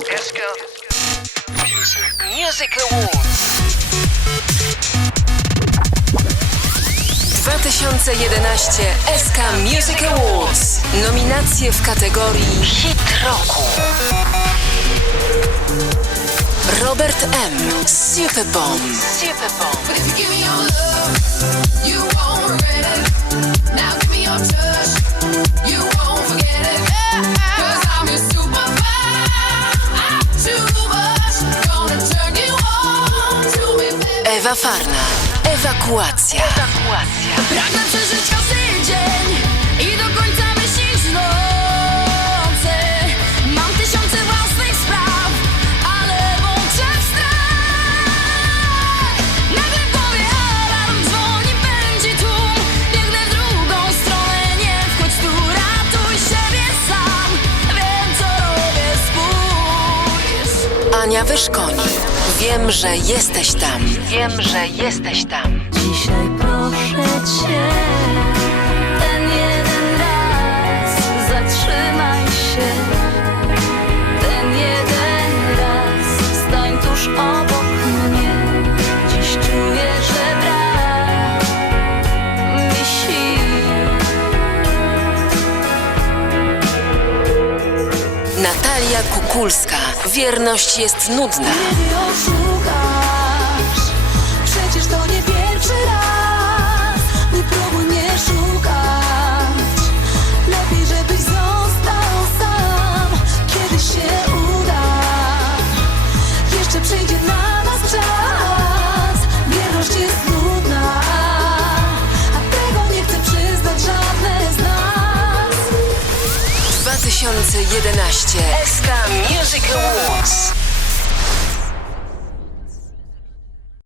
SK Music Awards 2011 SK Music Awards. Nominacje w kategorii Hit Roku Robert M. Superbomb. Superbomb Ewa Farna. Ewakuacja. Ewakuacja Pragnę przeżyć każdy dzień i do końca myślisz nocy. Mam tysiące własnych spraw, ale włączę strach. Nagle w głowie alarm dzwoni, pędzi tłum. Biegnę w drugą stronę, nie wchodź tu, ratuj siebie sam. Wiem co robię, spójrz. Ania Wyszkoni. Wiem, że jesteś tam. Wiem, że jesteś tam Dzisiaj proszę cię, Natalia Kukulska. Wierność jest nudna. 2011 SK Music Awards.